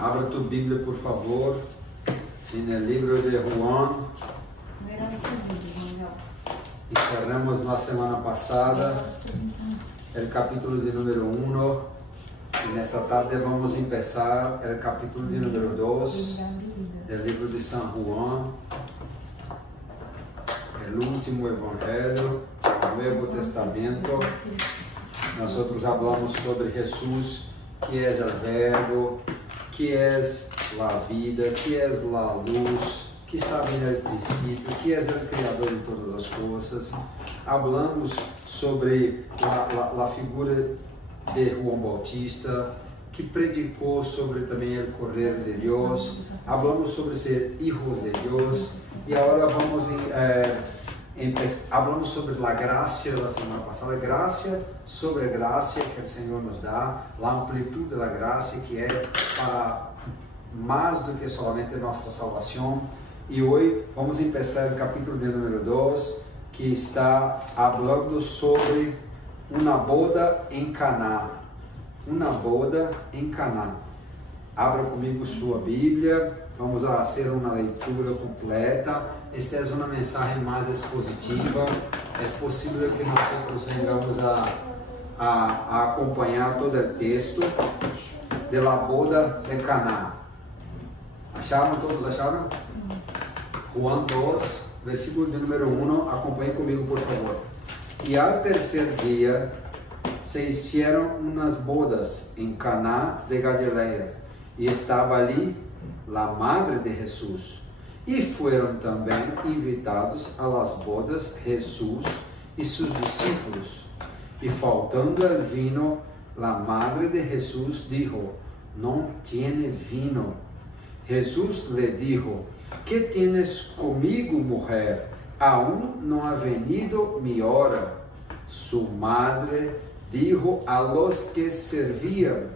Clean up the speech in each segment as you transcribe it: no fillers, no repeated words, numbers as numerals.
Abra tu Bíblia, por favor, no livro de Juan. Encerramos na semana passada o capítulo de número 1 e nesta tarde vamos começar o capítulo de número 2 do livro de São Juan, o último evangelho do Novo Testamento. Nós falamos sobre Jesus, que é o Verbo, que é a vida, que é a luz, que estava no princípio, que é o Criador de todas as coisas. Falamos sobre a figura de João Bautista, que predicou sobre também o Cordeiro de Deus. Falamos sobre ser hijos de Deus. E agora falamos sobre a graça da semana passada, graça sobre graça que o Senhor nos dá, a amplitude da graça que é para mais do que somente nossa salvação. E hoje vamos começar o capítulo de número 2, que está falando sobre uma boda em Caná. Uma boda em Caná. Abra comigo sua Bíblia, vamos fazer uma leitura completa. Esta é uma mensagem mais expositiva. É possível que nós venhamos a acompanhar todo o texto de la boda de Caná. Acharam? Todos acharam? Juan 2, versículo de número 1, acompanhe comigo, por favor. E ao terceiro dia se hicieron umas bodas em Caná de Galileia, e estava ali a madre de Jesus. E foram também invitados a las bodas Jesus e seus discípulos. E faltando el vino, la madre de Jesus dijo: não tiene vino. Jesus lhe dijo: ¿qué tienes comigo, mujer? Aún no ha venido mi hora. Su madre dijo a los que servían: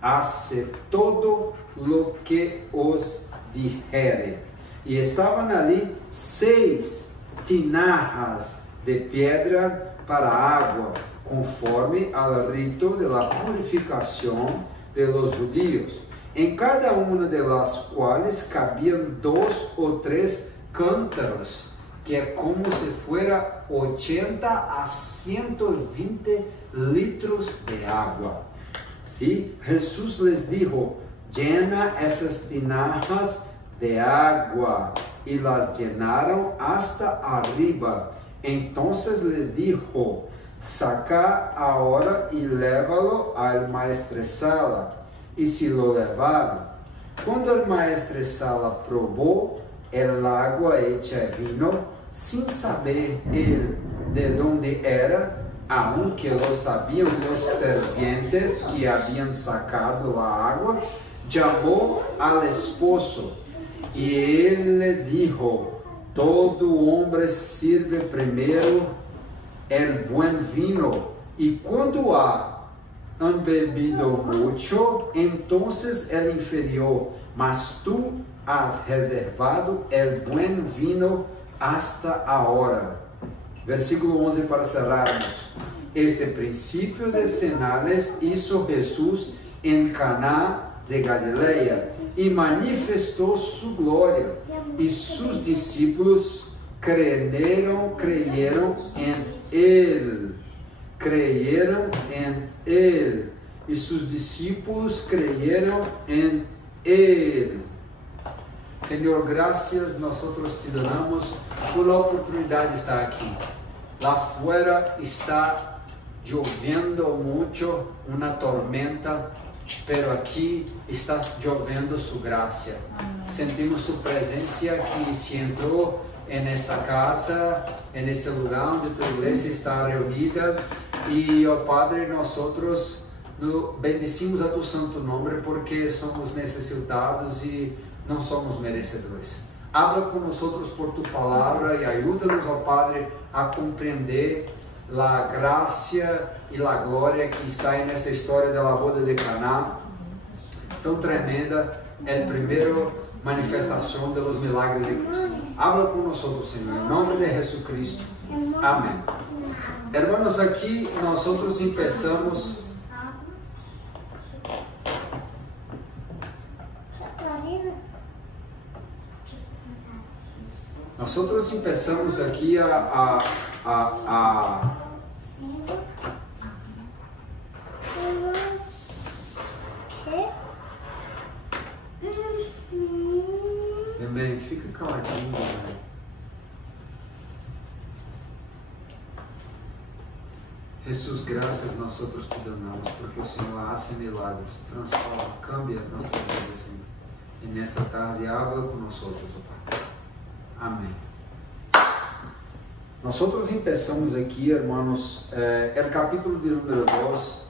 hace todo lo que os dijere. E estavam ali 6 tinajas de pedra para água, conforme ao rito de la purificação de los judíos, em cada uma de las quais cabiam 2 ou 3 cântaros, que é como se fuera 80 a 120 litros de água. ¿Sí? Jesús les dijo: llena esas tinajas de agua, y las llenaron hasta arriba. Entonces le dijo: saca ahora y lévalo al maestresala. E se lo levaram. Quando el maestresala probou el agua hecha vino, sin saber ele de onde era, aunque lo sabían los sirvientes que habían sacado la agua, llamó al esposo, y él le dijo: todo hombre sirve primero el buen vino, y cuando han bebido mucho, entonces el inferior, mas tú has reservado el buen vino hasta ahora. Versículo 11 para cerrarmos. Este principio de señales hizo Jesús en Caná de Galilea y manifestó su gloria, y sus discípulos creyeron en él. Creyeron en él, e seus discípulos creyeron en él. Senhor, graças nosotros te damos por la oportunidade de estar aqui. Lá fora está chovendo muito, uma tormenta, pero aqui está chovendo sua graça. Sentimos tu presença que se entrou en esta casa, en este lugar onde tu igreja está reunida. E, ó Padre, nós bendecimos a tu santo nome, porque somos necessitados e não somos merecedores. Habla com nós por tu palavra e ajuda-nos, ó Padre, a compreender a graça e a glória que está nessa história da boda de Caná, tão tremenda, é a primeira manifestação dos milagres de Cristo. Habla com nós, Senhor, em nome de Jesus Cristo. Amém. Hermanos, aqui nós começamos Nós começamos aqui Bem, fica caladinho, né? Jesus, graças nós outros te damos, porque o Senhor hace milagres, transforma, cambia nossa vida, Senhor. E nesta tarde, habla com nós outros, ó Pai. Amém. Nós começamos aqui, irmãos, o capítulo de número 2,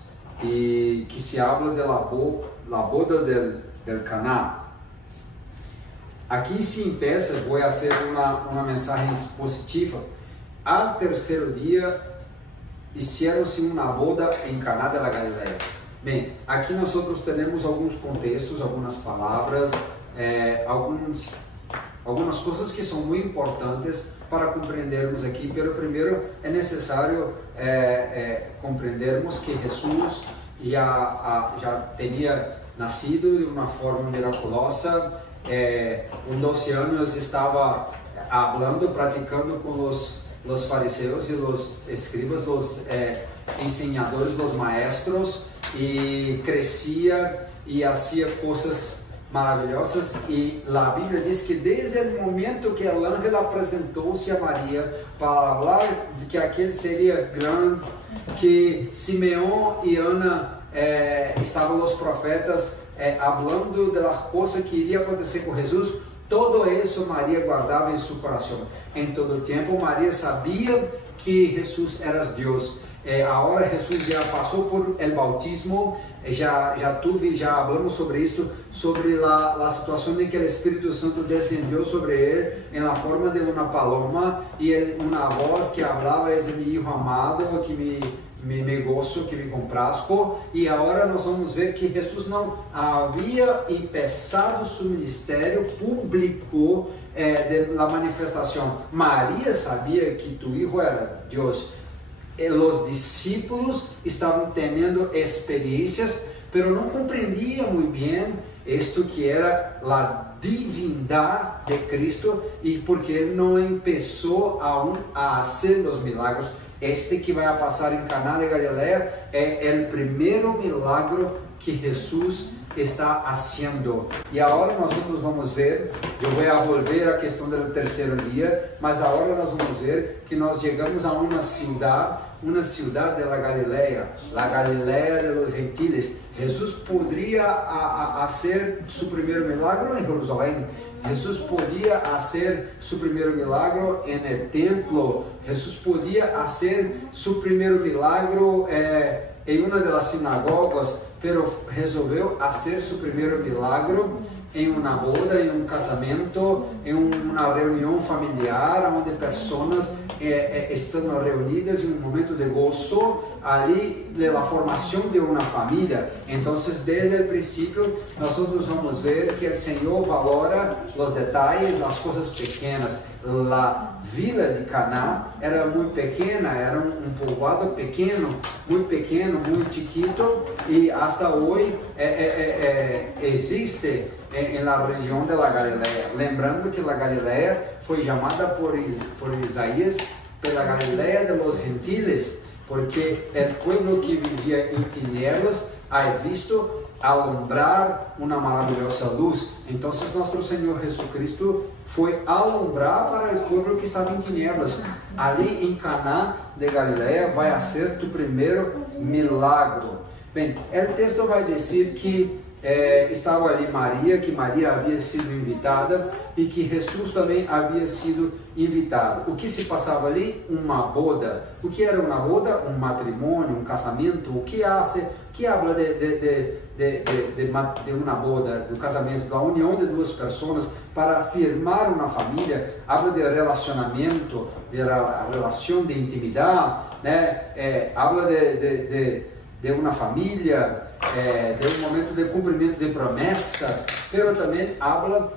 e que se habla de la boda del Caná. Aqui se empieza, vou fazer uma mensagem expositiva. Al terceiro dia, hicieron-se uma boda em Caná de la Galileia. Bem, aqui nós temos alguns contextos, algumas palavras, algumas coisas que são muito importantes para compreendermos aqui. Pero primeiro é necessário compreendermos que Jesus já tinha nascido de uma forma miraculosa. Com 12 anos estava hablando, praticando com os fariseus e os escribas, os ensinadores, os maestros, e crescia e fazia coisas maravilhosas. E a Bíblia diz que desde o momento que o anjo apresentou-se a Maria para falar de que aquele seria grande, que Simeão e Ana estavam os profetas falando das coisas que iria acontecer com Jesus, todo isso Maria guardava em seu coração. Em todo o tempo, Maria sabia que Jesus era Deus. Agora Jesus já passou por o bautismo, já falamos sobre isso, sobre a situação em que o Espírito Santo descendeu sobre ele em la forma de uma paloma, e uma voz que falava: "Es mi hijo amado, que me gozo, que me complazco". E agora nós vamos ver que Jesus não havia empezado seu ministério público da manifestação. Maria sabia que tu hijo era Deus. Os discípulos estavam tendo experiências, pero não compreendiam muito bem isto que era a divindade de Cristo, e porque ele não começou a fazer os milagros. Este que vai passar em Caná de Galileia é o primeiro milagro que Jesus está fazendo. E agora nós vamos ver, eu vou volver à questão do terceiro dia, mas agora nós vamos ver que nós chegamos a uma cidade da Galileia, a Galileia de los gentiles. Jesus poderia fazer seu primeiro milagre em Jerusalém. Jesus podia fazer seu primeiro milagre no templo. Jesus podia fazer seu primeiro milagre em uma das sinagogas, pero resolveu fazer seu primeiro milagre em uma boda, em um casamento, em uma reunião familiar, onde pessoas estão reunidas em um momento de gozo, ali da formação de uma família. Então, desde o princípio, nós vamos ver que o Senhor valora os detalhes, as coisas pequenas. A vila de Caná era muito pequena, era um povoado pequeno, muito chiquito, e até hoje existe na região da Galileia. Lembrando que a Galileia foi chamada por Isaías pela Galileia de los gentiles, porque o povo que vivia em tinieblas ha visto alumbrar uma maravilhosa luz. Então, nosso Senhor Jesucristo foi alumbrar para o povo que estava em tinieblas. Ali em Caná de Galileia vai ser tu primeiro milagre. Bem, o texto vai dizer que estava ali Maria, que Maria havia sido invitada e que Jesus também havia sido invitado. O que se passava ali? Uma boda. O que era uma boda? Um matrimônio, um casamento. O que habla de uma boda, do casamento, da união de duas pessoas para firmar uma família. Habla de relacionamento, de relação de intimidade, né? Habla de uma família, de um momento de cumprimento de promessas, pero também habla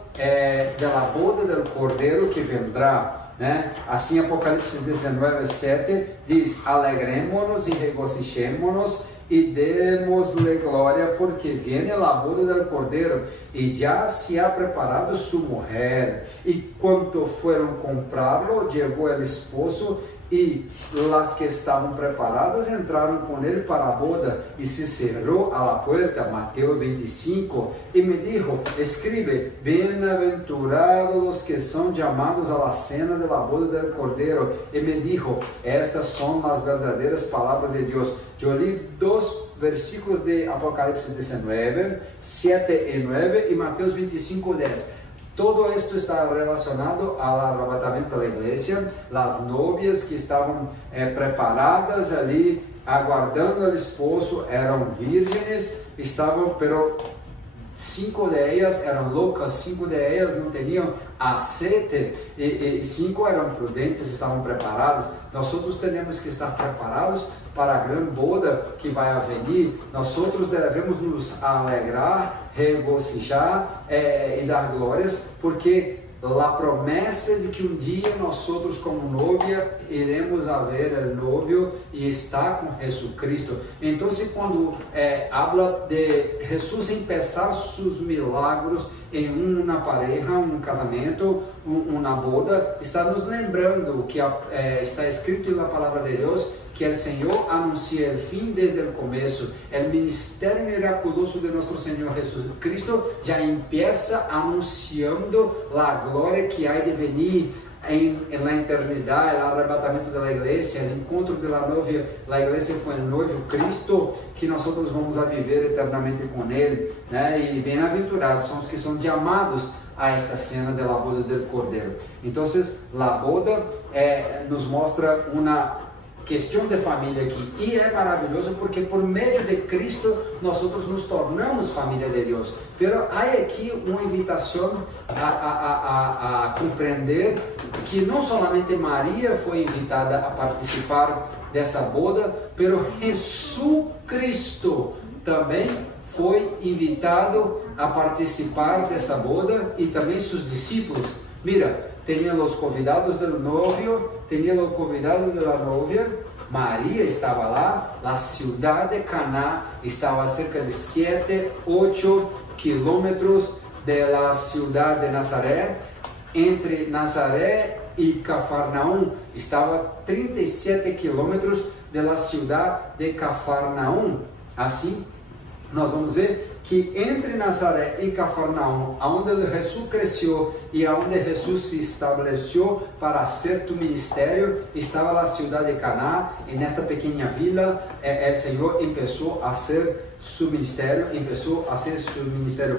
da boda do Cordeiro que vendrá. né? Assim, Apocalipse 19, 7 diz: alegremos-nos e regocijemos-nos e demos-lhe glória, porque viene a boda del Cordeiro e já se ha preparado su mujer. E quando foram comprá-lo, chegou o esposo e las que estavam preparadas entraram com ele para a boda e se cerrou a la puerta. Mateus 25. E me dijo: escribe, bem-aventurados os que são chamados a la cena de la boda del Cordeiro. E me dijo: estas são as verdadeiras palavras de Deus. Eu li 2 versículos de Apocalipse 19, 7 e 9 e Mateus 25, 10. Todo esto está relacionado ao arrebatamento da igreja. As novias que estavam preparadas ali, aguardando o esposo, eram vírgenes, pero 5 de ellas eram loucas, 5 de ellas não tinham aceite, e 5 eram prudentes, estavam preparadas. Nós temos que estar preparados para a grande boda que vai haver. Nós devemos nos alegrar, regocijar e dar glórias, porque a promessa de que um dia nós como novia iremos a ver o novio e estar com Jesus Cristo. Então, quando habla de Jesus empezar seus milagros em uma pareja, um casamento, uma boda, está nos lembrando que está escrito na palavra de Deus, que o Senhor anuncia o fim desde o começo. O ministério miraculoso de nosso Senhor Jesus Cristo já empieza anunciando a glória que há de venir na eternidade, o arrebatamento da igreja, o encontro da novia, a igreja com o noivo Cristo, que nós vamos a viver eternamente com Ele, né? E bem-aventurados são os que são chamados a esta cena da boda do Cordeiro. Então, a boda nos mostra uma questão de família aqui, e é maravilhoso porque por meio de Cristo nós nos tornamos família de Deus. Pero há aqui uma invitação a compreender que não somente Maria foi invitada a participar dessa boda, pero Jesus Cristo também foi invitado a participar dessa boda, e também seus discípulos. Mira, tinham os convidados do novio, tinham o convidado da novia. Maria estava lá, a cidade de Caná estava a cerca de 7, 8 quilômetros da cidade de Nazaré. Entre Nazaré e Cafarnaum estava 37 quilômetros da cidade de Cafarnaum. Assim, nós vamos ver que entre Nazaré e Cafarnaum, onde Jesus cresceu e onde Jesus se estabeleceu para certo ministério, estava a cidade de Caná, e nesta pequena vila, o Senhor começou a ser seu ministério,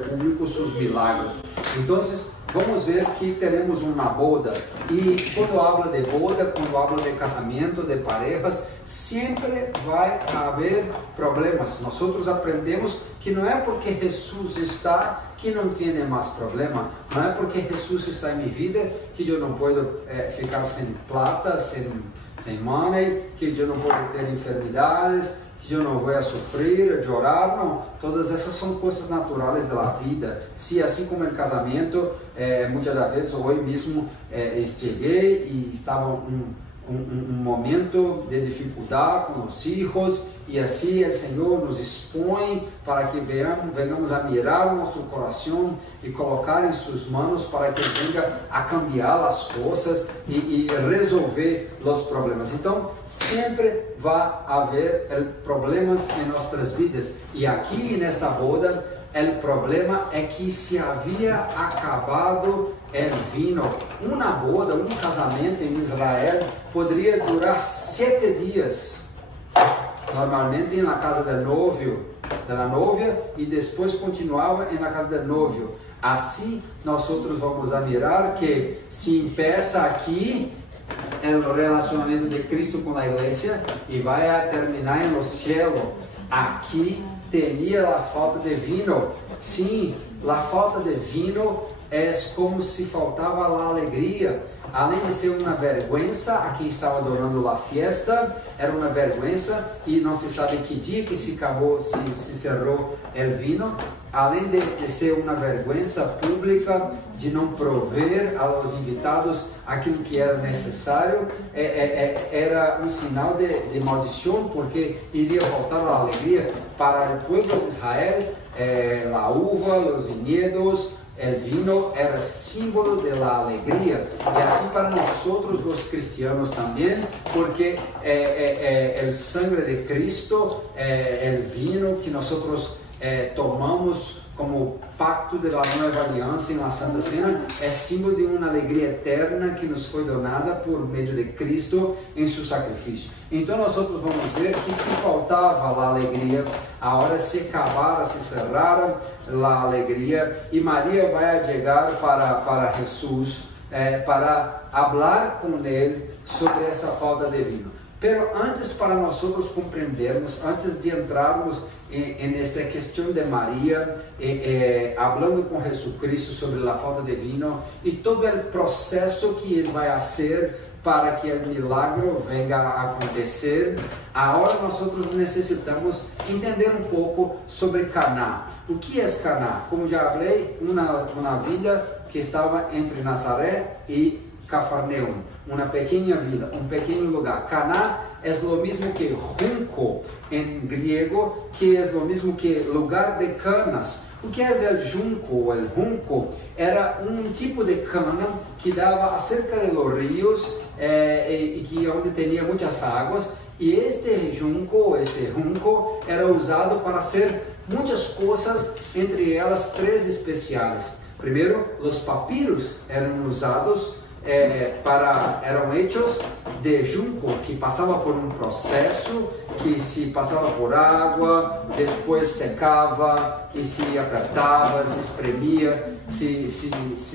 público, seus milagros. Então, vamos ver que teremos uma boda, e quando habla de boda, quando habla de casamento, de parejas, sempre vai haver problemas. Nós aprendemos que não é porque Jesus está que não tem mais problema, não é porque Jesus está em minha vida que eu não posso ficar sem plata, sem money, que eu não posso ter enfermidades, que eu não vou sofrer, chorar. Não, todas essas são coisas naturais da vida. Se assim como no casamento, muitas das vezes, hoje mesmo, cheguei e estava um momento de dificuldade com os filhos, e assim o Senhor nos expõe para que venhamos a mirar nosso coração e colocar em suas mãos para que venha a cambiar as coisas e resolver os problemas. Então, sempre vai haver problemas em nossas vidas, e aqui nesta boda, o problema é que se havia acabado o vinho. Uma boda, um casamento em Israel poderia durar 7 dias. Normalmente na casa do novio, da novia, e depois continuava na casa do novio. Assim, nós vamos a mirar que se empieza aqui o relacionamento de Cristo com a igreja e vai a terminar no céu. Aqui teria a falta de vinho. Sim, a falta de vinho é como se faltava a alegria. Além de ser uma vergonha, aqui estava adorando a festa, era uma vergonha e não se sabe que dia que se acabou, se cerrou o vinho. Além de ser uma vergonha pública, de não prover aos invitados aquilo que era necessário, era um sinal de maldição, porque iria faltar a alegria para o povo de Israel. A uva, os vinhedos, o vinho era símbolo da alegria, e assim para nós outros os cristianos também, porque o sangue de Cristo, o vinho que nós tomamos como pacto da nova aliança na Santa Cena, é símbolo de uma alegria eterna que nos foi donada por meio de Cristo em seu sacrifício. Então nós vamos ver que se faltava a alegria, a hora se acabara, se cerrara a alegria, e Maria vai chegar para Jesus, para falar com ele sobre essa falta de vinho. Pero antes, para nós compreendermos, antes de entrarmos nesta questão de Maria, falando com Jesus Cristo sobre a falta de vinho e todo o processo que ele vai fazer para que o milagre venha a acontecer, agora nós necessitamos entender um pouco sobre Caná. O que é Caná? Como já falei, uma vila que estava entre Nazaré e Cafarnaum, uma pequena vila, um pequeno lugar. Caná é o mesmo que junco em grego, que é o mesmo que lugar de canas. O que é o junco? O junco era um tipo de cana que dava acerca de los rios e que onde tinha muitas águas. E este junco era usado para fazer muitas coisas, entre elas 3 especiais. Primeiro, os papiros eram usados eram hechos de junco, que passava por um processo, que se passava por água, depois secava, e se apertava, se espremia, se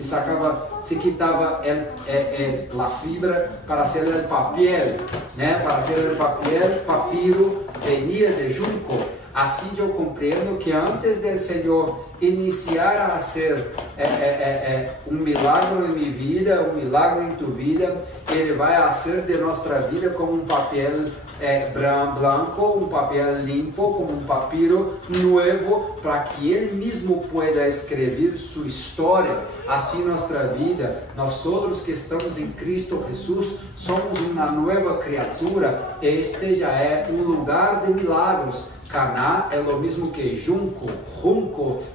sacava, se quitava a fibra para ser o papel, né? Para ser o papel, papiro venia de junco. Assim eu compreendo que antes do Senhor iniciar a fazer um milagre em minha vida, um milagre em tua vida, Ele vai fazer de nossa vida como um papel branco, um papel limpo, como um papiro novo, para que Ele mesmo pueda escrever sua história. Assim nossa vida, nós outros que estamos em Cristo Jesus, somos uma nova criatura. Este já é um lugar de milagres. Caná é o mesmo que junco,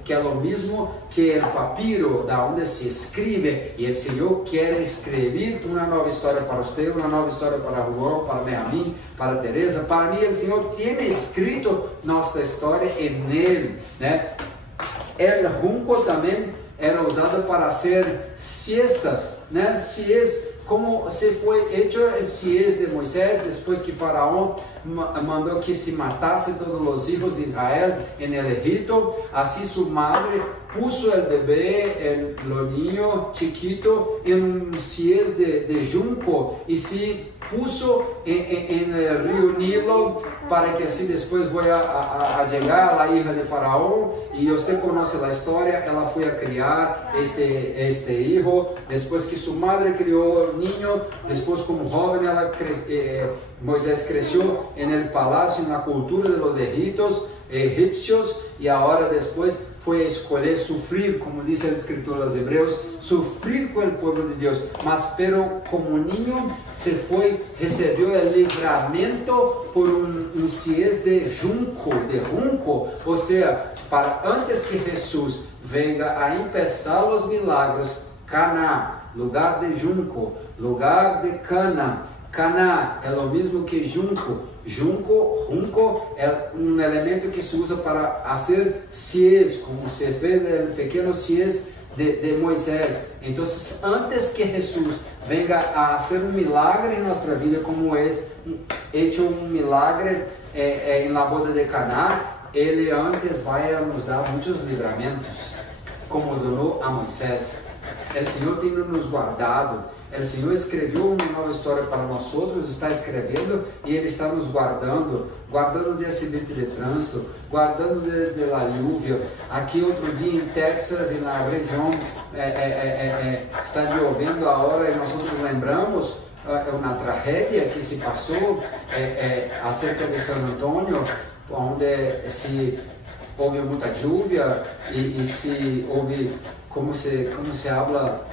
que é o mesmo que o papiro, da onde se escreve, e o Senhor quer escrever uma nova história para você, uma nova história para João, para Benjamin, para Teresa, para mim. O Senhor tem escrito nossa história nele, né? O junco também era usado para hacer siestas, né? Siestas, como se foi hecho el sies de Moisés, depois que Faraó mandou que se matasse todos os hijos de Israel en el Egipto. Assim su madre puso el bebé, el niño chiquito, en un sies de junco e se puso en el río Nilo, para que assim depois voy a chegar a hija de Faraó. E você conhece a história, ela foi a criar este hijo, depois que sua madre criou o niño, depois como jovem Moisés cresceu no palácio, na cultura dos egípcios, e agora depois foi a escolher sofrer, como diz a escritura dos Hebreus, sofrer com o povo de Deus, mas como niño se foi, recebeu o livramento por um sies de junco, ou seja, para antes que Jesus venga a empezar os milagres, Caná, lugar de junco, lugar de cana. Caná é o mesmo que junco. Junco é um elemento que se usa para fazer sies, como se fez o pequeno sies de Moisés. Então, antes que Jesus venga a fazer um milagre em nossa vida, como é hecho um milagre na boda de Caná, Ele antes vai nos dar muitos livramentos, como donou a Moisés. O Senhor tem nos guardado. O Senhor escreveu uma nova história para nós outros, está escrevendo, e Ele está nos guardando de acidente de trânsito, guardando de la lluvia. Aqui outro dia em Texas e na região está chovendo agora e nós lembramos uma tragédia que se passou acerca de San Antônio, onde se houve muita chuva e se houve, como se habla,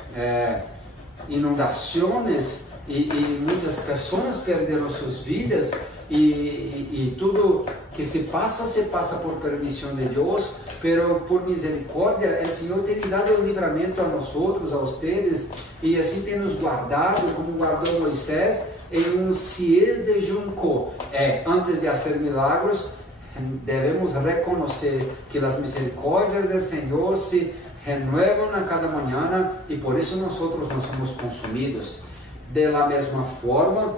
inundações e muitas pessoas perderam suas vidas e tudo que se passa por permissão de Deus, pero por misericórdia, o Senhor tem dado o livramento a nós outros, a vocês, e assim tem nos guardado, como guardou Moisés, em um cies de junco. Antes de fazer milagros, devemos reconhecer que as misericórdias do Senhor se renovam a cada manhã e por isso nós não somos consumidos. De la mesma forma,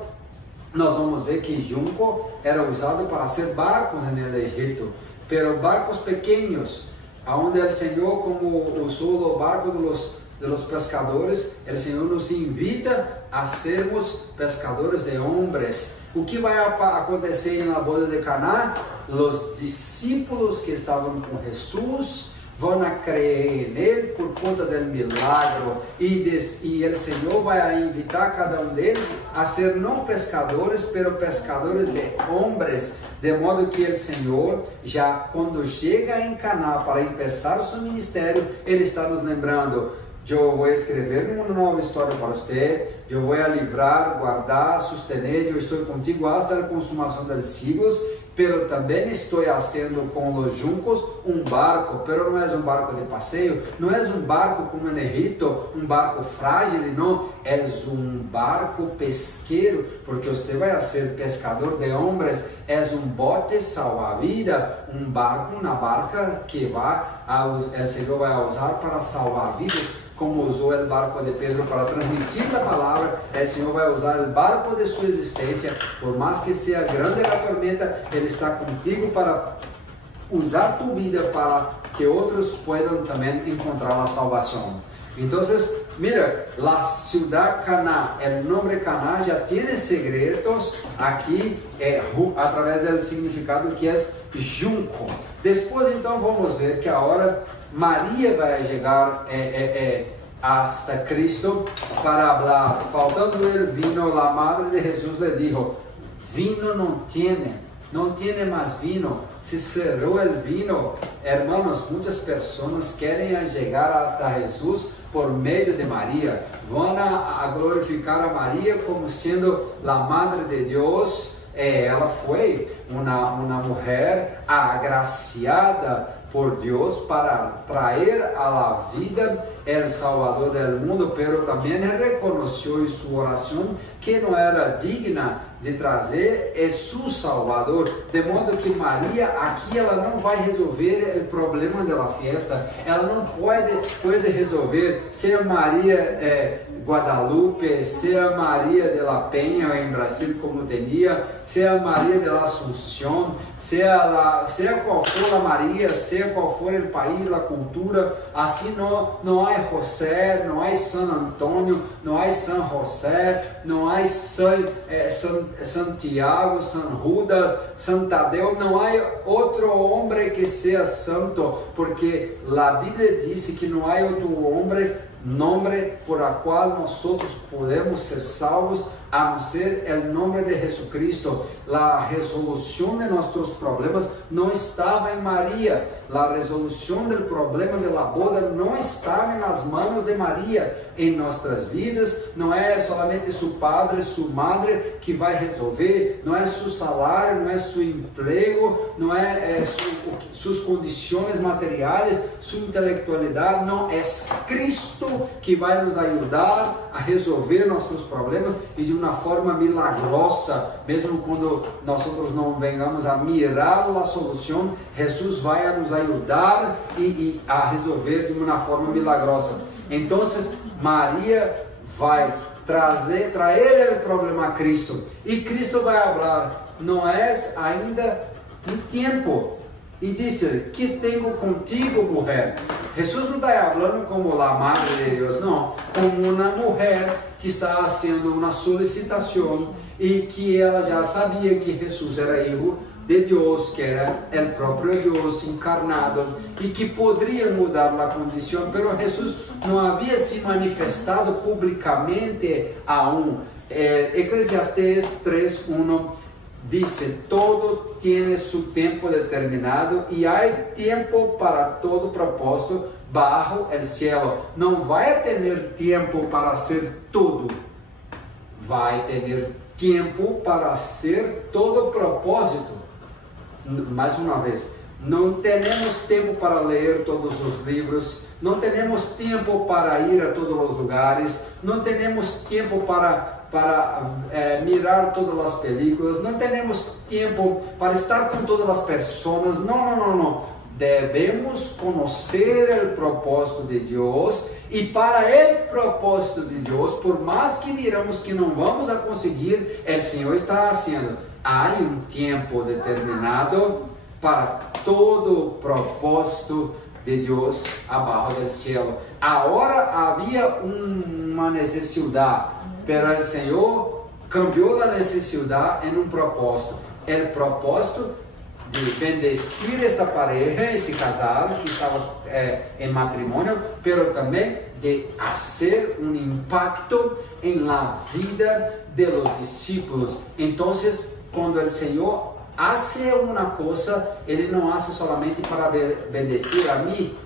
nós vamos ver que junco era usado para hacer barcos no Egito, pero barcos pequenos, onde o Senhor, como usou o barco de los pescadores, o Senhor nos invita a sermos pescadores de homens. O que vai acontecer na boda de Caná? Os discípulos que estavam com Jesus vão a crer nele por conta do milagre e o Senhor vai invitar cada um deles a ser não pescadores, pero pescadores de homens, de modo que o Senhor, já quando chega em Caná para começar seu ministério, ele está nos lembrando: eu vou escrever uma nova história para você, eu vou livrar, guardar, sustener, eu estou contigo hasta a consumação dos siglos, pero também estou fazendo com os juncos um barco, pero não é um barco de passeio, não é um barco como no Egito, um barco frágil, não, é um barco pesqueiro, porque você vai ser pescador de homens, é um bote salva-vida, um barco, uma barca que o Senhor vai usar para salvar vidas, como usou o barco de Pedro para transmitir a palavra. O Senhor vai usar o barco de sua existência, por mais que seja grande a tormenta, Ele está contigo para usar tu vida para que outros possam também encontrar a salvação. Então, mira, a cidade Caná, o nome Caná já tem segredos aqui, através do significado que é junco. Depois, então, vamos ver que agora Maria vai chegar hasta Cristo para falar. Faltando el vino, a madre de Jesus le dijo: vino não tiene mais vino, se cerrou o vino. Hermanos, muitas pessoas querem chegar hasta Jesus por meio de Maria, vão a glorificar a Maria como sendo a madre de Deus. Ela foi uma mulher agraciada por Deus para trazer a la vida el Salvador del mundo, pero também reconheceu em sua oração que não era digna de trazer seu Salvador, de modo que Maria aqui ela não vai resolver o problema da festa, ela não pode resolver, seja Maria Guadalupe, seja Maria de la Penha em Brasil como tinha, seja Maria de la Assunção, seja qual for a Maria, seja qual for o país, a cultura, assim não há José, não há San Antônio, não há San José, não há Santiago, San Judas, San Tadeu, não há outro homem que seja santo, porque a Bíblia diz que não há outro homem, nome por a qual nós podemos ser salvos, a não ser o nome de Jesucristo. A resolução de nossos problemas não estava em Maria, a resolução do problema da boda não estava nas mãos de Maria. Em nossas vidas, não é somente seu padre, sua madre que vai resolver, não é seu salário, não é seu emprego, não é suas condições materiais, sua intelectualidade, não, é Cristo que vai nos ajudar a resolver nossos problemas e de uma forma milagrosa, mesmo quando nós não venhamos a mirar a solução, Jesus vai nos ajudar e a resolver de uma forma milagrosa. Então, Maria vai trazer o problema a Cristo, e Cristo vai falar: não és ainda no tempo. E disse: que tenho contigo, mulher? Jesus não está falando como a madre de Deus, não, como uma mulher que está fazendo uma solicitação e que ela já sabia que Jesus era filho de Deus, que era o próprio Deus encarnado e que poderia mudar a condição, mas Jesus não havia se manifestado publicamente aún. Eclesiastés 3:1 dice: todo tiene su tiempo determinado y hay tiempo para todo propósito bajo el cielo. Não vai ter tempo para hacer tudo, vai ter tempo para hacer todo propósito. Mais uma vez, não temos tempo para ler todos os livros, não temos tempo para ir a todos os lugares, não temos tempo para mirar todas as películas, não temos tempo para estar com todas as pessoas. Não. Devemos conhecer o propósito de Deus, e para o propósito de Deus, por mais que miramos que não vamos a conseguir, o Senhor está fazendo. Há um tempo determinado para todo propósito de Deus abaixo do céu. Agora havia uma necessidade, mas o Senhor cambiou a necessidade em um propósito. O propósito de bendecir esta pareja, esse casal que estava em matrimônio, mas também de fazer um impacto em la vida de los discípulos. Então, quando o Senhor hace uma coisa, Ele não hace solamente para bendecir a mim.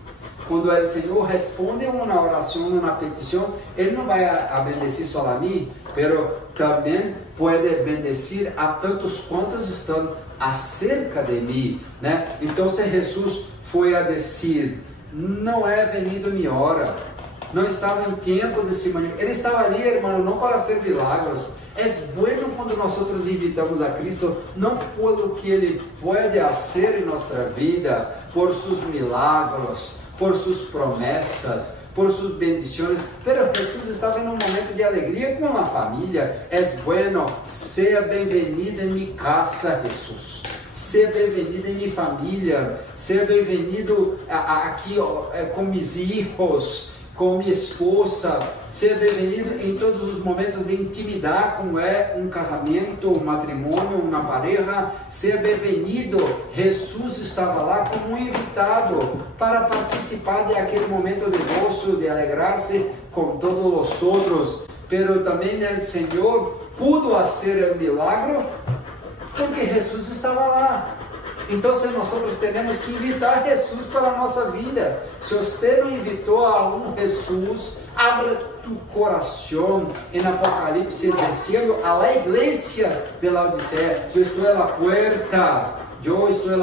Quando o Senhor responde uma oração, uma petição, Ele não vai a bendecir só a mim, mas também pode bendecir a tantos quantos estão acerca de mim, né? Então, Jesus foi a dizer: não é venido minha hora, não estava em tempo de se manifestar. Ele estava ali, irmão, não para ser milagros. É bueno quando nós invitamos a Cristo, não por que Ele pode fazer em nossa vida, por seus milagros, por suas promessas, por suas bendições, mas Jesus estava em um momento de alegria com a família. É bueno, seja bem-vindo em minha casa, Jesus. Seja bem-vindo em minha família. Seja bem-vindo aqui com meus filhos, com minha esposa. Seja bem-vindo em todos os momentos de intimidade, como é um casamento, um matrimônio, uma pareja. Seja bem-vindo. Jesus estava lá como um invitado para participar daquele momento de gozo, de alegrar-se com todos os outros. Pero também o Senhor pudo fazer o milagre porque Jesus estava lá. Então, nós temos que invitar Jesus para a nossa vida. Se você não invitou a um Jesus, abra tu coração. Em Apocalipse, dizendo a la igreja de Laodiceia: eu estou à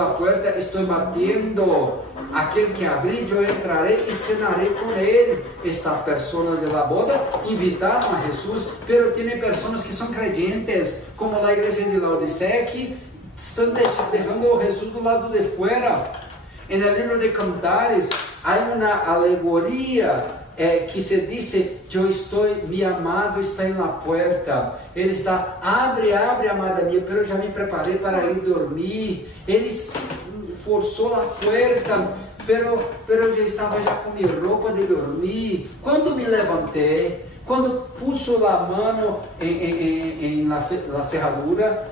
porta, estou batendo. Aquele que abrir, eu entrarei e cenarei com ele. Esta pessoa de la boda invitaram a Jesus, pero tem pessoas que são crentes, como a igreja de Laodiceia, que estão deixando Jesus do lado de fora. No livro de Cantares há uma alegoria que se diz: meu amado está na porta. Ele está, abre, amada minha, pero eu já me preparei para ir dormir. Ele forçou a porta, pero eu já estava com minha roupa de dormir. Quando me levantei, quando puso a mão na cerradura,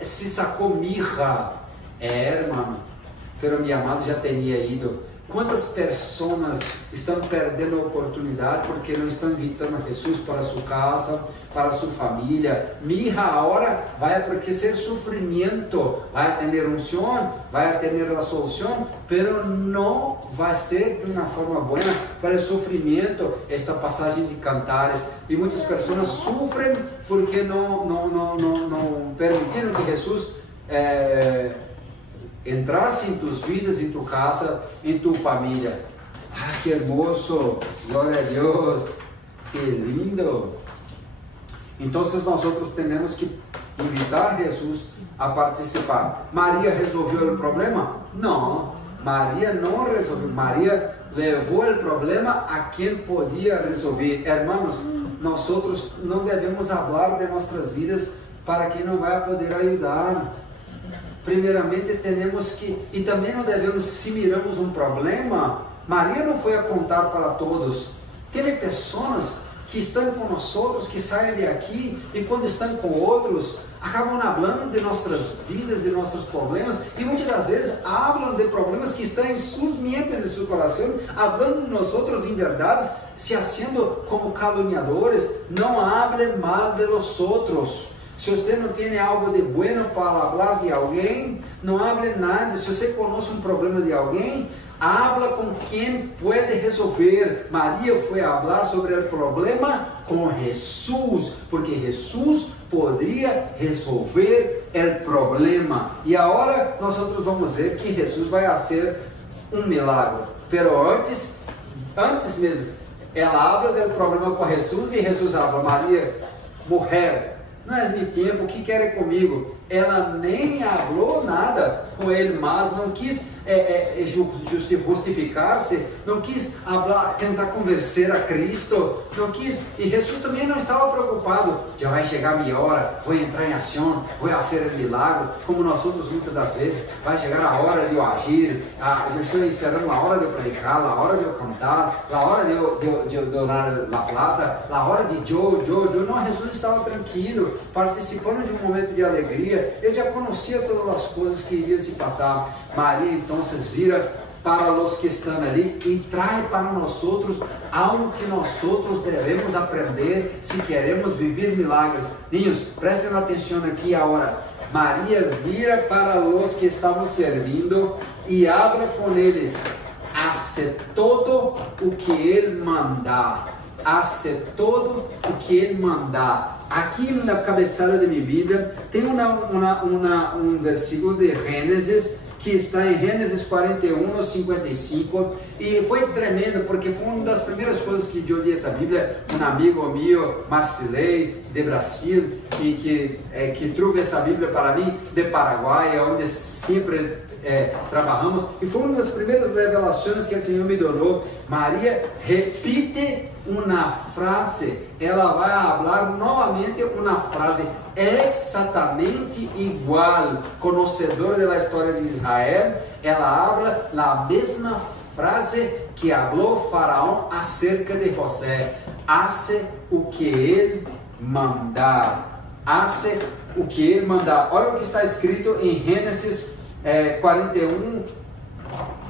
se sacou mirra. Irmão, pero meu amado já tinha ido. Quantas pessoas estão perdendo a oportunidade porque não estão invitando a Jesus para sua casa, para sua família? Mirra agora vai porque ser sofrimento, vai ter unção, vai ter a solução, pero não vai ser de uma forma boa para o sofrimento. Esta passagem de Cantares, e muitas pessoas sofrem porque não permitiram que Jesus entrasse em tuas vidas, em tua casa, em tua família. Ah, que hermoso! Glória a Deus! Que lindo! Então, nós temos que invitar Jesus a participar. Maria resolveu o problema? Não, Maria não resolveu. Maria levou o problema a quem podia resolver. Hermanos, nós não devemos falar de nossas vidas para quem não vai poder ajudar. Primeiramente temos que, e também não devemos, se miramos um problema, Maria não foi a contar para todos. Tem pessoas que estão com nós outros, que saem de aqui, e quando estão com outros, acabam falando de nossas vidas, de nossos problemas, e muitas das vezes falam de problemas que estão em suas mentes e seu coração, falando de nós outros em verdades, se fazendo como caluniadores. Não hable mal de nós outros. Se você não tem algo de bueno para falar de alguém, não hable nada. Se você conhece um problema de alguém, habla com quem pode resolver. Maria foi falar sobre o problema com Jesus, porque Jesus poderia resolver o problema. E agora nós vamos ver que Jesus vai fazer um milagre. Pero antes mesmo, ela habla do problema com Jesus e Jesus fala: Maria, mulher, não é meu tempo, o que quer comigo? Ela nem falou nada com ele, mas não quis justificar-se, não quis tentar convencer a Cristo, não quis, e Jesus também não estava preocupado. Já vai chegar a minha hora, vou entrar em ação, vou fazer o milagre, como nós outros muitas das vezes, vai chegar a hora de eu agir, eu estou esperando a hora de eu predicar, a hora de eu cantar, a hora de eu donar a plata, a hora de eu. Não, Jesus estava tranquilo, participando de um momento de alegria. Ele já conhecia todas as coisas que iriam se passar. Maria então vira para os que estão ali e traz para nós outros algo que nós outros devemos aprender se queremos viver milagres. Ninhos, prestem atenção aqui agora. Maria vira para os que estavam servindo e habla com eles: hace todo o que ele mandar. Hace todo o que ele mandar. Aqui na cabeceira de minha Bíblia tem um versículo de Gênesis, que está em Gênesis 41, 55, e foi tremendo, porque foi uma das primeiras coisas que eu li essa Bíblia. Um amigo meu, Marcilei, de Brasil, que trouxe essa Bíblia para mim, de Paraguai, onde sempre trabalhamos, e foi uma das primeiras revelações que o Senhor me deu. Maria repite uma frase, ela vai falar novamente uma frase exatamente igual. Conhecedora da história de Israel, ela habla a mesma frase que falou Faraó acerca de José: hace o que ele mandar. Hace o que ele mandar. Olha o que está escrito em Gênesis 41,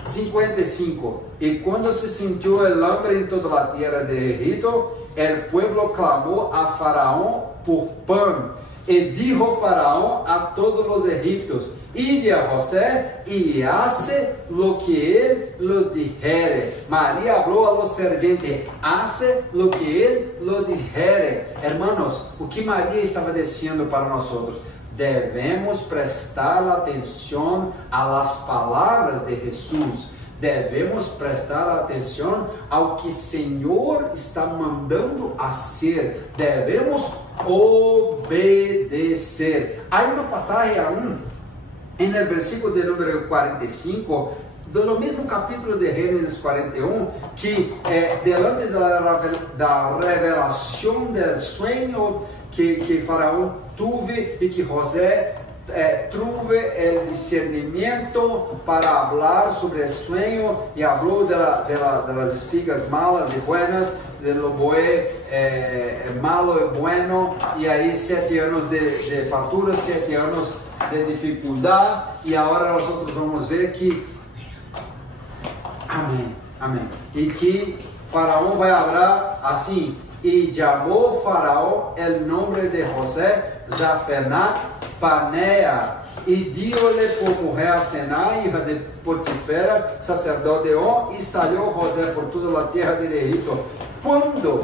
55. E quando se sentiu el hambre em toda a terra de Egipto, el pueblo clamou a Faraó por pão. E dijo Faraó a todos os egipcios: ide a José y hace lo que él los dijere. María habló a los serventes: hace lo que él los dijere. Hermanos, o que Maria estava dizendo para nós outros? Devemos prestar atenção às palavras de Jesus. Devemos prestar atenção ao que o Senhor está mandando fazer. Devemos obedecer. Há uma passagem no versículo de número 45, do mesmo capítulo de Gênesis 41, que delante da revelação do sonho que Faraó teve e que José trouxe o discernimento para falar sobre o sonho, e falou das espigas malas e buenas, de lo malo e bueno, e aí 7 anos de fartura, 7 anos de dificuldade, e agora nós vamos ver que amém, e que Faraó vai falar assim: e chamou Faraó el nome de José Zafenat Panea, e dio-lhe por mulher a Senai, hija de Potifera, sacerdote de On, e saiu José por toda a terra de Egipto. Quando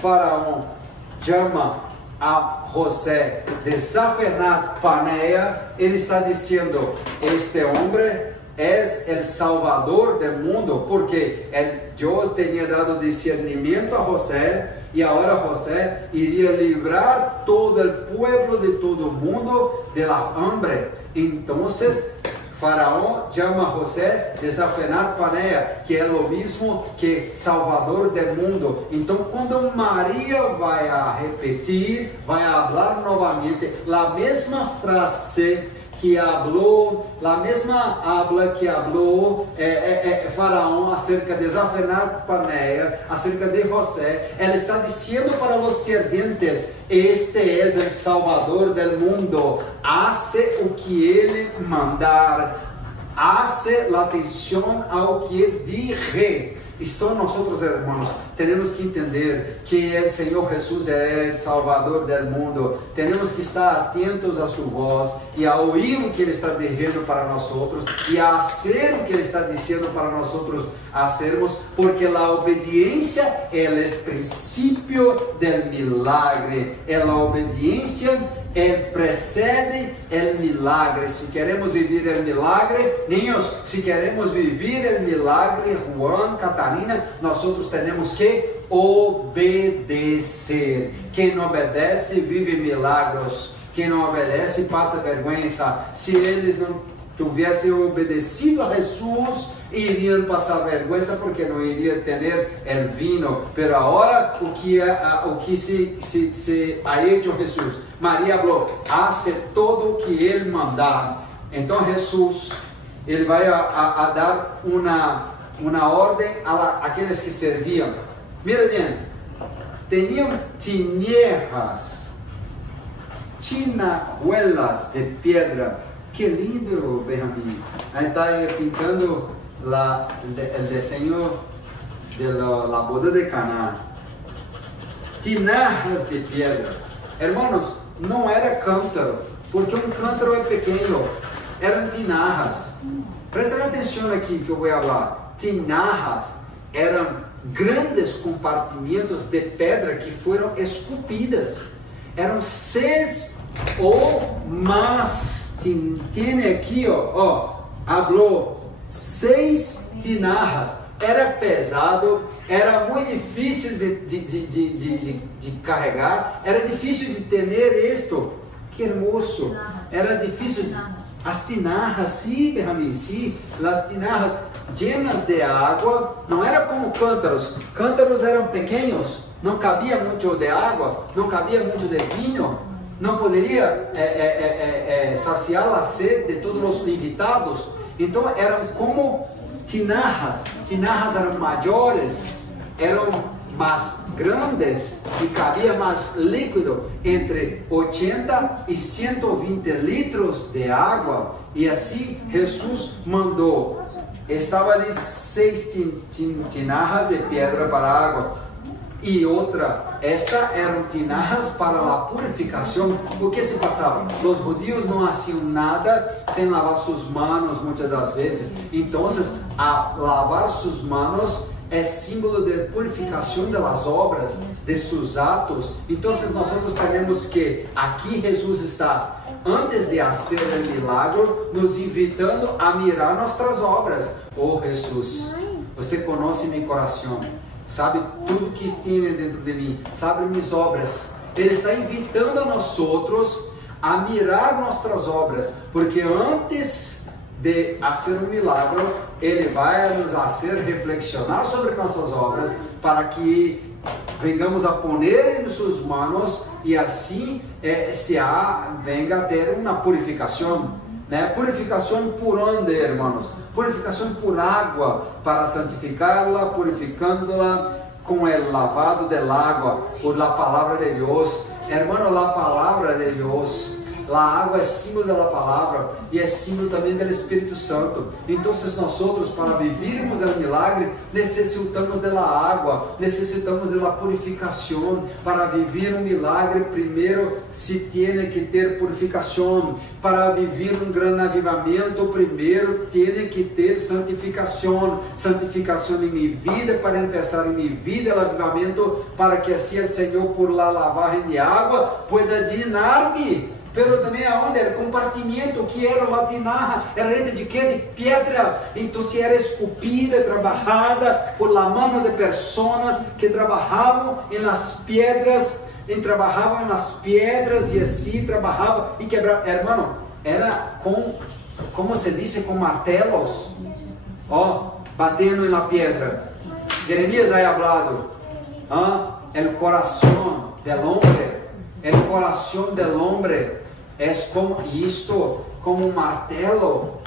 Faraó chama a José de Zafenat Panea, ele está dizendo: este homem é o Salvador do mundo, porque Deus tinha dado discernimento a José, e agora José iria livrar todo o povo de todo o mundo da hambre. Então, Faraó chama José de Zafenat Panea, que é o mesmo que Salvador do mundo. Então, quando Maria vai repetir, vai falar novamente a mesma frase que falou, a mesma habla que falou Faraó acerca de Zafenat-Paneia, acerca de José. Ela está dizendo para os serventes: este é o Salvador do mundo, hace o que ele mandar, hace la atenção ao que ele dirige. Então, nós, irmãos, temos que entender que o Senhor Jesus é o Salvador do mundo. Temos que estar atentos à sua voz e a ouvir o que Ele está dizendo para nós e a fazer o que Ele está dizendo para nós fazermos, porque a obediência é o princípio do milagre. A obediência precede o milagre. Se queremos viver o milagre, niños, se queremos viver o milagre, Juan, Catarina, nós temos que obedecer. Quem não obedece vive milagros. Quem não obedece passa vergonha. Se eles não tivessem obedecido a Jesus, iriam passar vergonha porque não iriam ter o vinho. Mas agora o que se ha hecho Jesus? Maria falou: hace todo o que ele mandar. Então Jesus, ele vai a dar uma ordem àqueles que serviam. Mira bem, tinham tinajuelas de pedra. Que lindo, Benjamin. Aí está pintando o desenho da boda de Caná. Tinajas de pedra. Hermanos, não era cântaro, porque um cântaro é pequeno. Eram tinajas. Prestem atenção aqui que eu vou falar. Tinajas eram grandes compartimentos de pedra que foram esculpidas. Eram 6 ou mais. Tem aqui, falou 6 tinajas. Era pesado, era muito difícil de carregar, era difícil de ter isto. Que hermoso! Era difícil. As tinajas, sim, Benjamin, sim, as tinajas llenas de água. Não era como cântaros. Cântaros eram pequenos, não cabia muito de água, não cabia muito de vinho. Não poderia saciar a sede de todos os invitados. Então eram como tinajas. Tinajas eram maiores, eram mais grandes e cabia mais líquido, entre 80 e 120 litros de água. E assim Jesus mandou. Estava ali 6 tinajas de pedra para a água. E outra, estas eram tinajas para a purificação. O que se passava? Os judeus não faziam nada sem lavar suas mãos muitas das vezes. Então, a lavar suas mãos é símbolo de purificação das obras, de seus atos. Então, nós temos que aqui Jesus está, antes de fazer o milagre, nos invitando a mirar nossas obras. Oh Jesus, você conhece meu coração, sabe tudo que tem dentro de mim, sabe minhas obras. Ele está invitando a nós a mirar nossas obras, porque antes de fazer um milagre, Ele vai nos fazer reflexionar sobre nossas obras, para que venhamos a poner em suas mãos e assim venga a ter uma purificação, né? Purificação por onde, irmãos? Purificação por água, para santificá-la, purificando-la com o lavado del água, por la palavra de Deus. Hermano, la palavra de Deus, a água é símbolo da palavra e é símbolo também do Espírito Santo. Então, nós, para vivermos o milagre, necessitamos da água, necessitamos da purificação. Para viver um milagre, primeiro se tem que ter purificação. Para viver um grande avivamento, primeiro tem que ter santificação. Santificação em minha vida, para começar em minha vida o avivamento, para que assim o Senhor, por la lavagem de água, pueda llenar-me. Pero também aonde era compartimento, que era a tinaja, era de que? De pedra. Então era esculpida, trabalhada por la mano de pessoas que trabalhavam em las pedras, e assim trabalhavam e quebravam. Hermano, era como se diz, com martelos, batendo na pedra. Jeremias ha hablado, el corazón del hombre é como isto, como un martelo.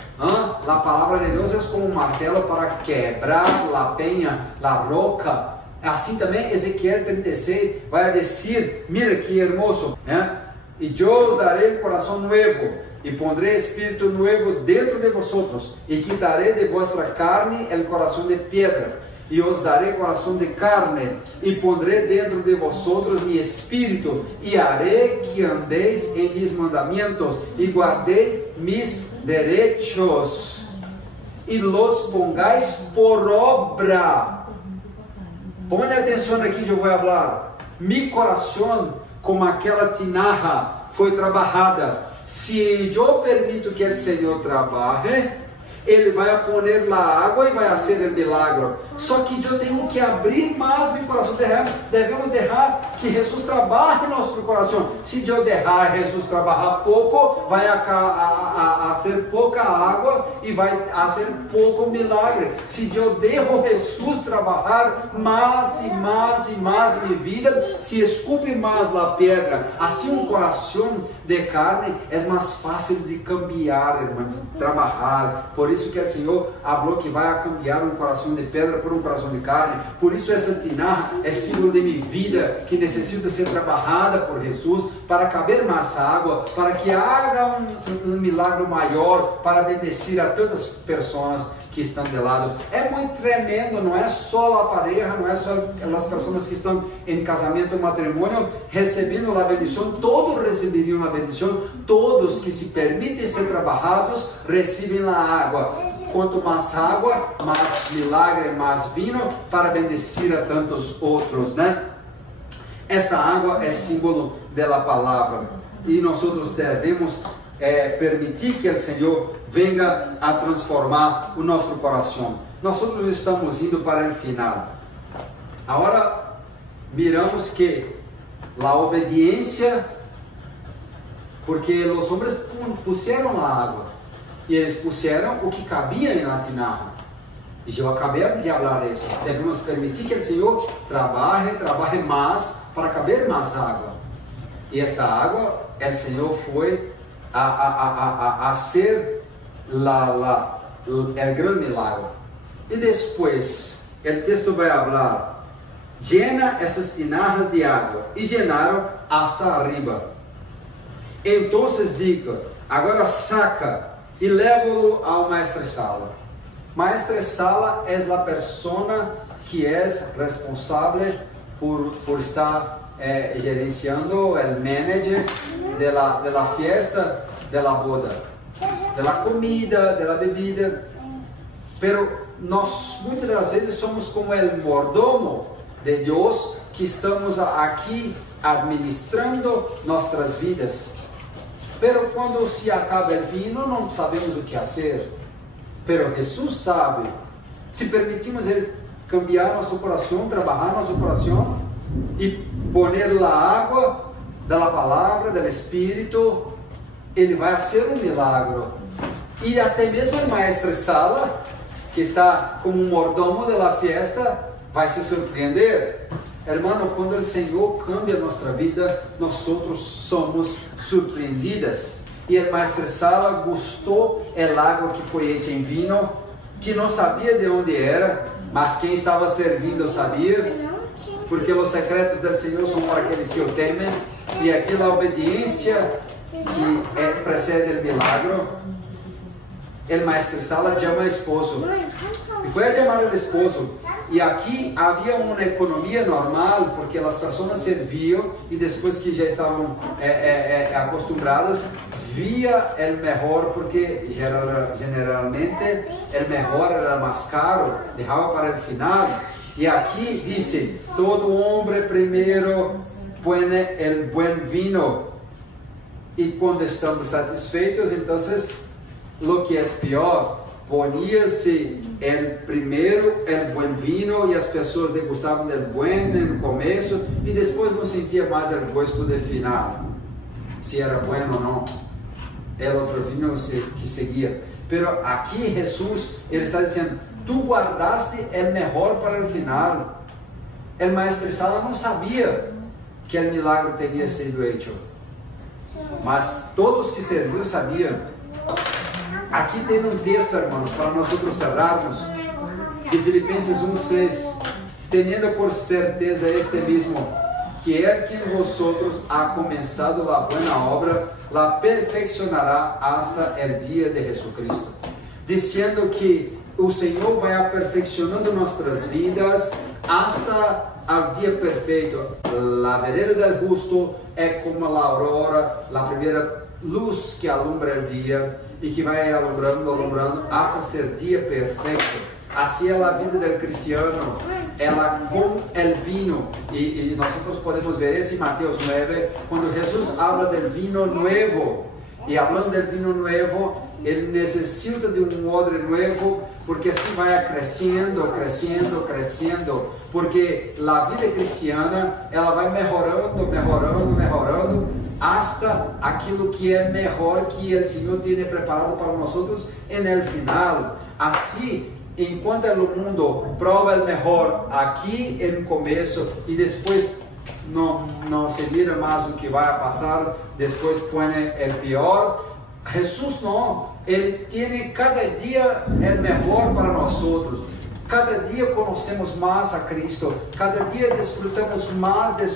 La palabra de Dios es como un martelo para quebrar la peña, la roca. Assim também Ezequiel 36 vai dizer, mira que hermoso, e eu os darei coração novo, e pondrei espírito novo dentro de vosotros, e quitarei de vuestra carne el coração de pedra, e os darei coração de carne, e pondrei dentro de vosotros mi espírito, e harei que andeis em mis mandamentos, e guardei mis derechos, e los pongais por obra. Põe atenção aqui que eu vou falar. Mi coração, como aquela tinaja, foi trabalhada. Se eu permito que o Senhor trabalhe, Ele vai pôr a água e vai fazer o milagre. Só que eu tenho que abrir mais meu coração. Devemos deixar que Jesus trabalhe em nosso coração. Se eu deixar Jesus trabalhar pouco, vai ser pouca água e vai ser pouco milagre. Se eu deixo Jesus trabalhar mais e mais e mais minha vida, se esculpe mais a pedra, assim coração de carne é mais fácil de cambiar, irmãos, trabalhar. Por isso que o Senhor falou que vai cambiar coração de pedra por coração de carne. Por isso essa tinaja é símbolo de minha vida, que necessita ser trabalhada por Jesus para caber mais água, para que haja um milagre maior, para bendecir a tantas pessoas que estão de lado. É muito tremendo, não é só a pareja, não é só as pessoas que estão em casamento ou matrimônio recebendo a bendição, todos receberiam a bendição, todos que se permitem ser trabalhados recebem a água. Quanto mais água, mais milagre, mais vinho, para bendecir a tantos outros, né? Essa água é símbolo da palavra, e nós devemos permitir que o Senhor venha a transformar o nosso coração. Nós estamos indo para o final. Agora, miramos que a obediência, porque os homens puseram a água, e eles puseram o que cabia na tinaja. E eu acabei de falar isso. Devemos permitir que o Senhor trabalhe mais para caber mais água. E esta água, o Senhor foi a ser o grande milagre. E depois, o texto vai falar: llena essas tinajas de água, e llenaram hasta arriba. Então digo, agora saca e leva-lo ao maestresala. Maestresala é a pessoa que é responsável por estar gerenciando, o manager de la fiesta, de la boda, de la comida, de la bebida. Pero nós muitas das vezes somos como o mordomo de Deus, que estamos aqui administrando nossas vidas. Pero quando se acaba o vinho, não sabemos o que fazer. Pero Jesus sabe. Se permitimos Ele cambiar nosso coração, trabalhar nosso coração e poner a água da palavra, do Espírito, Ele vai fazer um milagre. E até mesmo o maestresala, que está como um mordomo da fiesta, vai se surpreender. Hermano, quando o Senhor cambia nossa vida, nós somos surpreendidas. E o maestresala gostou da água que foi hecha em vinho, que não sabia de onde era, mas quem estava servindo sabia, porque os secretos do Senhor são para aqueles que o temem, e aquela obediência que precede o milagre. O maestresala chama o esposo, e foi a chamar o esposo. E aqui havia uma economia normal, porque as pessoas serviam e depois que já estavam acostumbradas, via o melhor, porque geralmente o melhor era mais caro, deixava para o final. E aqui diz: todo homem primeiro põe o bom vinho, e quando estamos satisfeitos, então, o que é pior, ponia-se primeiro o bom vinho, e as pessoas degustavam do bom no começo, e depois não sentia mais o gosto do final, se era bom ou não. Era outro vinho que seguia. Pero aqui Jesus, Ele está dizendo: tu guardaste o melhor para o final. O maestresala não sabia que o milagre teria sido hecho, mas todos que serviam sabiam. Aqui tem um texto, hermanos, para nós outros cerrarmos, de Filipenses 1:6, teniendo por certeza este mismo, que que en vosotros ha comenzado la buena obra, la perfeccionará hasta el día de Jesucristo. Diciendo que o Senhor vai aperfeiçoando nossas vidas hasta ao dia perfeito. A vereda del justo é como a aurora, a primeira luz que alumbra o dia e que vai alumbrando, alumbrando, hasta ser dia perfeito. Assim é a vida do cristiano, ela com o vinho, e nós podemos ver isso em Mateus 9, quando Jesus habla do vinho novo, e falando do vinho novo, ele necessita de um odre novo, porque assim vai crescendo, crescendo, crescendo, porque a vida cristiana, ela vai melhorando, melhorando, melhorando, hasta aquilo que é melhor que o Senhor tem preparado para nós outros no final. Assim, enquanto o mundo prova o melhor aqui no começo e depois não se mira mais o que vai passar, depois põe o pior, Jesus não, ele tem cada dia o melhor para nós outros. Cada dia conhecemos mais a Cristo, cada dia desfrutamos mais de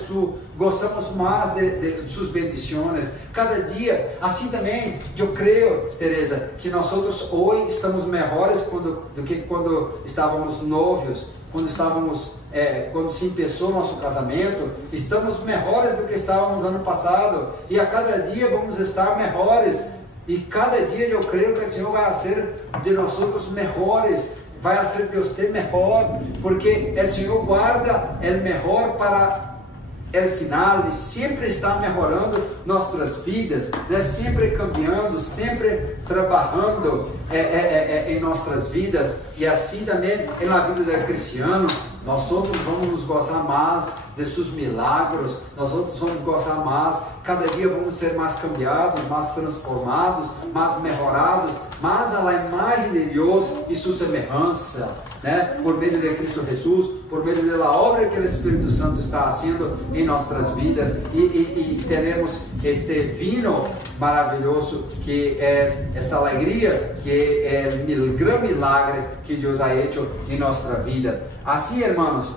gostamos mais de suas bendições, cada dia. Assim também, eu creio, Teresa, que nós outros hoje estamos melhores do que quando estávamos novios, quando se começou nosso casamento, estamos melhores do que estávamos ano passado, e a cada dia vamos estar melhores, e cada dia eu creio que o Senhor vai ser de nós outros melhores, vai ser de você melhor, porque o Senhor guarda o melhor para o final, e sempre está melhorando nossas vidas, né? Sempre cambiando, sempre trabalhando em nossas vidas, e assim também na vida do cristiano. Nós outros vamos nos gozar mais de seus milagres, nós outros vamos gozar mais, cada dia vamos ser mais cambiados, mais transformados, mais melhorados, mais à imagem de Deus e sua semelhança, né? Por meio de Cristo Jesus, por meio da obra que o Espírito Santo está fazendo em nossas vidas, e teremos este vinho maravilhoso que é esta alegria, que é o grande milagre que Deus ha hecho em nossa vida. Assim, irmãos,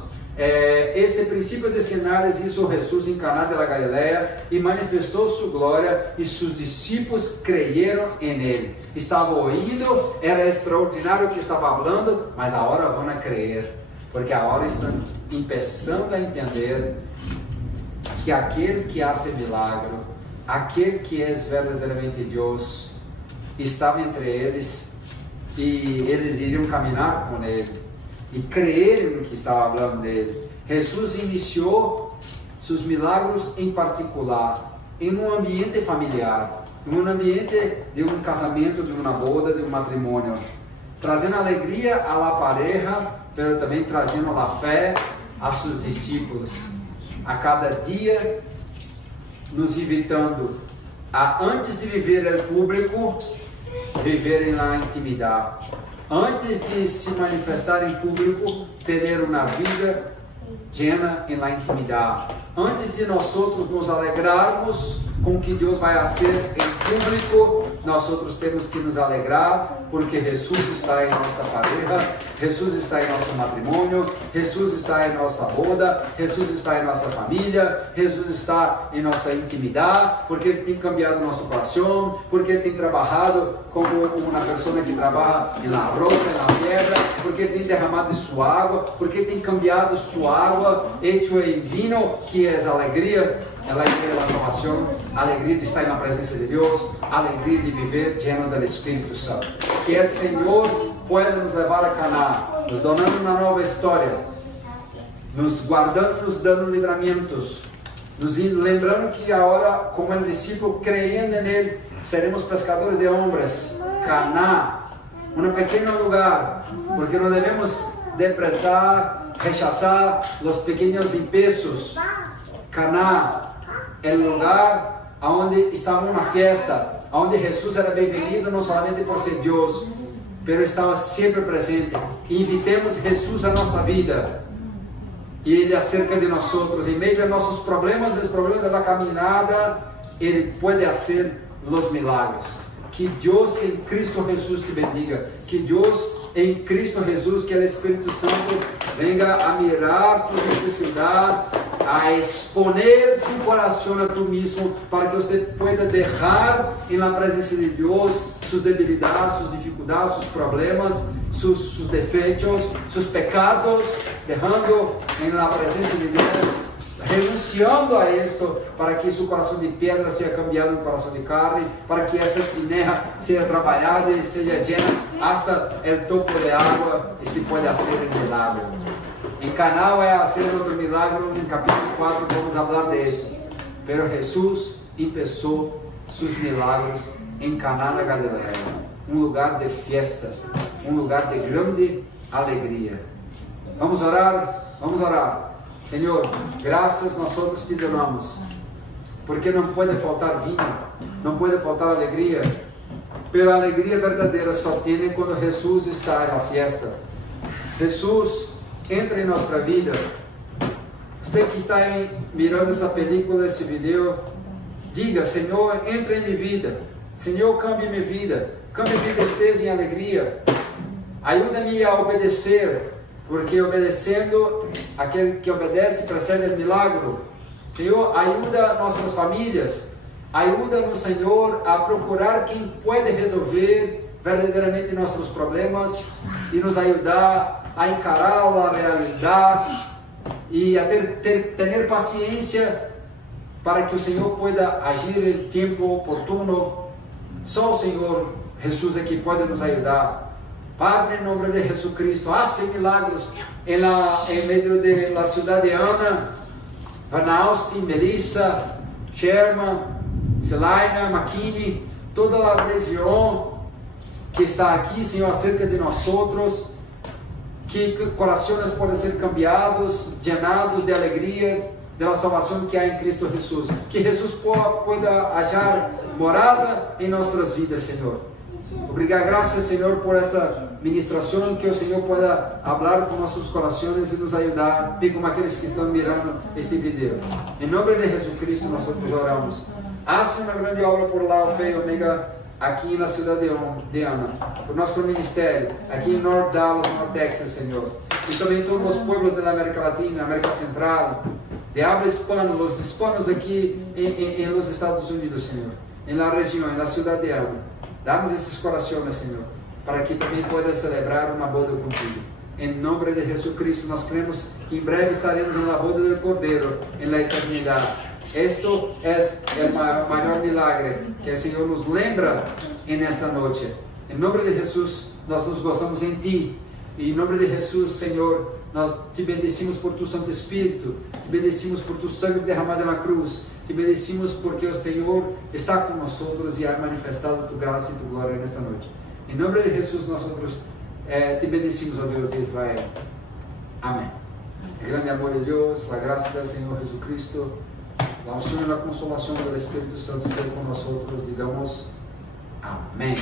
este princípio de sinais hizo Jesus em Caná de la Galileia e manifestou sua glória, e seus discípulos creyeron em ele. Estava ouvindo, era extraordinário o que estava falando, mas agora vão a crer, porque agora estão começando a entender que aquele que hace milagre, aquele que é verdadeiramente Deus, estava entre eles, e eles iriam caminhar com ele e crer no que estava falando dele. Jesus iniciou seus milagres em particular em um ambiente familiar, em um ambiente de um casamento, de uma boda, de um matrimônio, trazendo alegria à la pareja, mas também trazendo a fé a seus discípulos. A cada dia nos invitando a, antes de viver o público, viver na intimidade. Antes de se manifestar em público, ter uma vida llena na intimidade. Antes de nós outros nos alegrarmos com o que Deus vai fazer em público, nós outros temos que nos alegrar, porque Jesus está em nossa pareja, Jesus está em nosso matrimônio, Jesus está em nossa boda, Jesus está em nossa família, Jesus está em nossa intimidade, porque Ele tem cambiado nosso coração, porque Ele tem trabalhado como uma pessoa que trabalha na roca, na pedra, porque Ele tem derramado de sua água, porque Ele tem cambiado sua água, hecho em vinho, que é a alegria da salvação, a alegria de estar na presença de Deus, a alegria de viver lleno do Espírito Santo. Que o Senhor pueda nos levar a Caná, nos donando uma nova história, nos guardando, nos dando livramentos, nos lembrando que agora, como o discípulo, creyendo nele, seremos pescadores de homens. Caná, um pequeno lugar, porque não devemos depressar, rechazar os pequenos empeços. Caná é o lugar onde estava uma festa, onde Jesus era bem-vindo não somente por ser Deus, mas estava sempre presente. Invitemos Jesus à nossa vida, e Ele acerca de nós outros, em meio a nossos problemas, os problemas da caminhada, Ele pode fazer os milagres. Que Deus em Cristo Jesus te bendiga. Que Deus em Cristo Jesus, que o Espírito Santo venga a mirar tu necessidade, a exponer tu coração a tu mesmo, para que você pueda deixar na presença de Deus suas debilidades, suas dificuldades, seus problemas, seus defeitos, seus pecados, deixando na presença de Deus, renunciando a isto, para que seu coração de pedra seja cambiado em coração de carne, para que essa tineja seja trabalhada e seja llena hasta o topo de água e se pode fazer um milagre. Em Caná vai fazer outro milagre, no capítulo 4 vamos falar de isso. Pero Jesus começou seus milagres em Caná da Galileia, um lugar de festa, um lugar de grande alegria. Vamos orar? Vamos orar. Senhor, graças nós outros te damos, porque não pode faltar vinho, não pode faltar alegria, pero a alegria verdadeira só tem quando Jesus está na festa. Jesus entra em nossa vida. Você que está mirando essa película, esse vídeo, diga: Senhor, entra em minha vida, Senhor, cambie minha vida, cambie minha tristeza em alegria, ajuda-me a obedecer, porque obedecendo, aquele que obedece precede o milagre. Senhor, ajuda nossas famílias, ajuda-nos, Senhor, a procurar quem pode resolver verdadeiramente nossos problemas e nos ajudar a encarar a realidade e a ter paciência para que o Senhor pueda agir em tempo oportuno. Só o Senhor Jesus é que pode nos ajudar. Padre, em nome de Jesus Cristo, hace milagros em meio da cidade de Ana, Van Austin, Melissa, Sherman, Celaina, McKinney, toda a região que está aqui, Senhor, acerca de nós outros, que corações podem ser cambiados, llenados de alegria, da salvação que há em Cristo Jesus. Que Jesus pueda achar morada em nossas vidas, Senhor. Obrigado, graças, Senhor, por essa ministração, que o Senhor pueda falar com nossos corações e nos ajudar, bem como aqueles que estão mirando este vídeo. Em nome de Jesus Cristo, nós oramos. Hace uma grande obra por lá, o Fé e Omega, aqui na cidade de Ana, por nosso ministério, aqui em North Dallas, North Texas, Senhor. E também todos os pueblos da América Latina, América Central, de habla hispana, os hispanos aqui em los Estados Unidos, Senhor, na região, na cidade de Ana. Dá-nos esses corações, Senhor, para que também possa celebrar uma boda contigo. Em nome de Jesus Cristo, nós cremos que em breve estaremos na boda do Cordeiro, na eternidade. Esto é o maior milagre que o Senhor nos lembra nesta noite. Em nome de Jesus, nós nos gozamos em Ti. E em nome de Jesus, Senhor, nós te bendecimos por Tu Santo Espírito, te bendecimos por Tu sangue derramado na cruz, te bendecimos porque o Senhor está com nós e ha manifestado Tu graça e Tu glória nesta noite. Em nome de Jesus, nós te bendecimos, ó Deus de Israel. Amém. O grande amor de Deus, a graça do Senhor Jesus Cristo, a unção e a consolação do Espírito Santo seja com nós, digamos amém.